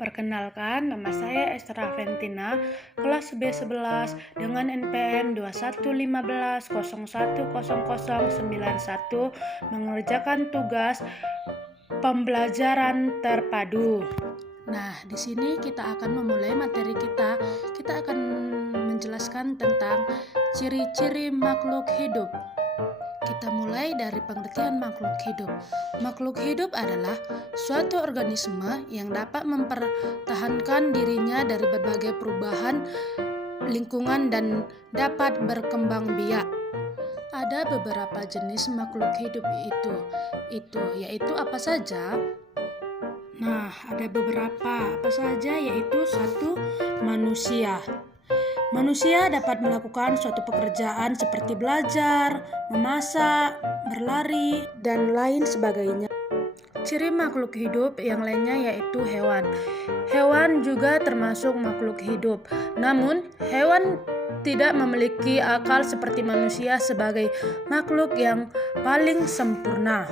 Perkenalkan, nama saya Estra Ventina, kelas B11 dengan NPM 2115010091 mengerjakan tugas pembelajaran terpadu. Nah, di sini kita akan memulai materi kita. Kita akan menjelaskan tentang ciri-ciri makhluk hidup. Kita mulai dari pengertian makhluk hidup. Makhluk hidup adalah suatu organisme yang dapat mempertahankan dirinya dari berbagai perubahan lingkungan dan dapat berkembang biak. Ada beberapa jenis makhluk hidup yaitu apa saja? Nah, ada beberapa apa saja, yaitu 1. Manusia. Manusia dapat melakukan suatu pekerjaan seperti belajar, memasak, berlari, dan lain sebagainya. Ciri makhluk hidup yang lainnya yaitu hewan. Hewan juga termasuk makhluk hidup. Namun, hewan tidak memiliki akal seperti manusia sebagai makhluk yang paling sempurna.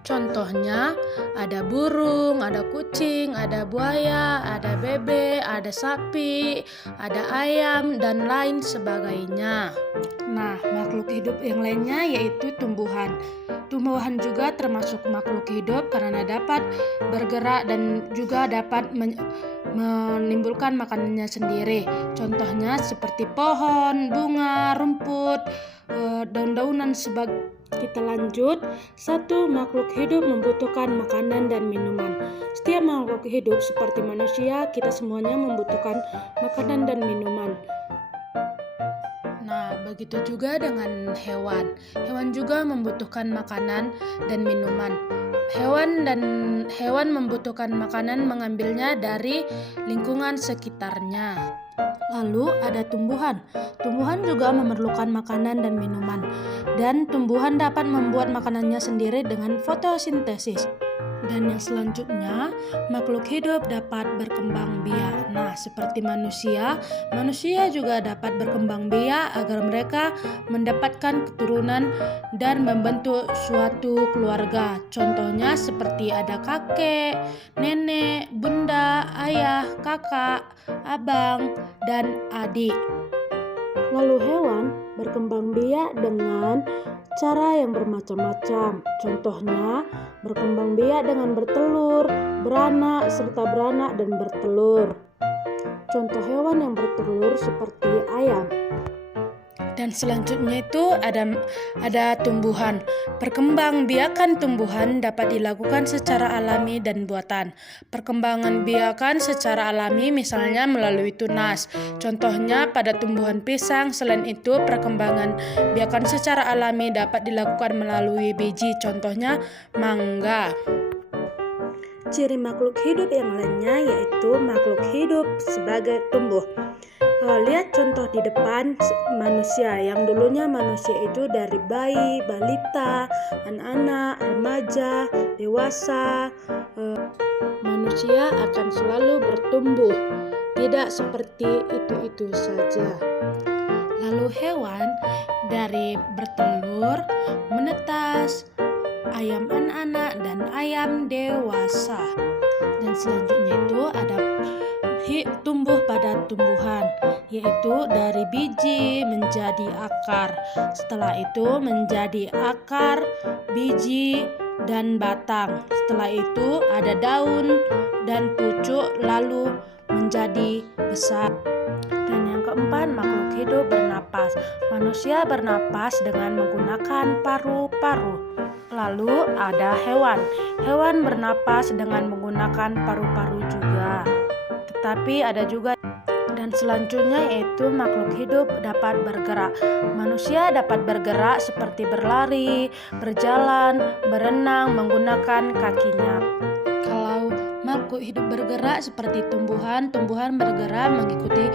Contohnya, ada burung, ada kucing, ada buaya, ada bebek, ada sapi, ada ayam, dan lain sebagainya. Nah, makhluk hidup yang lainnya yaitu tumbuhan. Tumbuhan juga termasuk makhluk hidup karena dapat bergerak dan juga dapat menimbulkan makanannya sendiri. Contohnya seperti pohon, bunga, rumput, daun-daunan sebagainya. Kita lanjut. 1. Makhluk hidup membutuhkan makanan dan minuman. Setiap makhluk hidup seperti manusia, kita semuanya membutuhkan makanan dan minuman. Nah, begitu juga dengan hewan. Hewan juga membutuhkan makanan dan minuman. Hewan membutuhkan makanan mengambilnya dari lingkungan sekitarnya. Lalu ada tumbuhan. Tumbuhan juga memerlukan makanan dan minuman. Dan tumbuhan dapat membuat makanannya sendiri dengan fotosintesis. Dan yang selanjutnya, makhluk hidup dapat berkembang biak. Nah, seperti manusia juga dapat berkembang biak agar mereka mendapatkan keturunan dan membentuk suatu keluarga. Contohnya seperti ada kakek, nenek, bunda, ayah, kakak, abang, dan adik. Lalu hewan berkembang biak dengan cara yang bermacam-macam. Contohnya, berkembang biak dengan bertelur, beranak, serta beranak dan bertelur. Contoh hewan yang bertelur seperti ayam. Dan selanjutnya itu ada tumbuhan. Perkembang biakan tumbuhan dapat dilakukan secara alami dan buatan. Perkembangan biakan secara alami misalnya melalui tunas. Contohnya pada tumbuhan pisang. Selain itu, perkembangan biakan secara alami dapat dilakukan melalui biji. Contohnya mangga. Ciri makhluk hidup yang lainnya yaitu makhluk hidup sebagai tumbuh. Lihat contoh di depan manusia. Yang dulunya manusia itu dari bayi, balita, anak-anak, remaja, dewasa. Manusia akan selalu bertumbuh, tidak seperti itu saja. Lalu hewan dari bertelur, menetas, ayam anak-anak, dan ayam dewasa. Dan selanjutnya itu ada tumbuh pada tumbuhan, yaitu dari biji menjadi akar. Setelah itu menjadi akar, biji, dan batang. Setelah itu ada daun dan pucuk, lalu menjadi besar. Dan yang keempat, makhluk hidup bernapas. Manusia bernapas dengan menggunakan paru-paru. Lalu ada hewan. Hewan bernapas dengan menggunakan paru-paru juga. Tetapi ada juga. Dan selanjutnya yaitu makhluk hidup dapat bergerak. Manusia dapat bergerak seperti berlari, berjalan, berenang menggunakan kakinya. Kalau makhluk hidup bergerak seperti tumbuhan bergerak mengikuti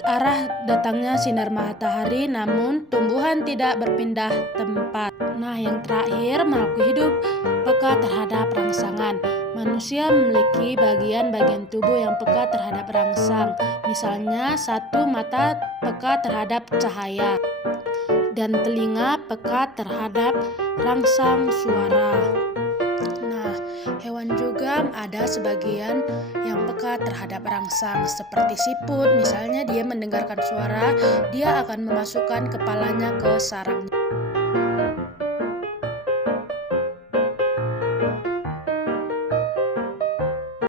arah datangnya sinar matahari, namun tumbuhan tidak berpindah tempat. Nah, yang terakhir, makhluk hidup peka terhadap rangsangan. Manusia memiliki bagian-bagian tubuh yang peka terhadap rangsang. Misalnya, 1. Mata peka terhadap cahaya dan telinga peka terhadap rangsang suara. Nah, Hewan juga ada sebagian yang peka terhadap rangsang seperti siput, misalnya dia mendengarkan suara, dia akan memasukkan kepalanya ke sarangnya.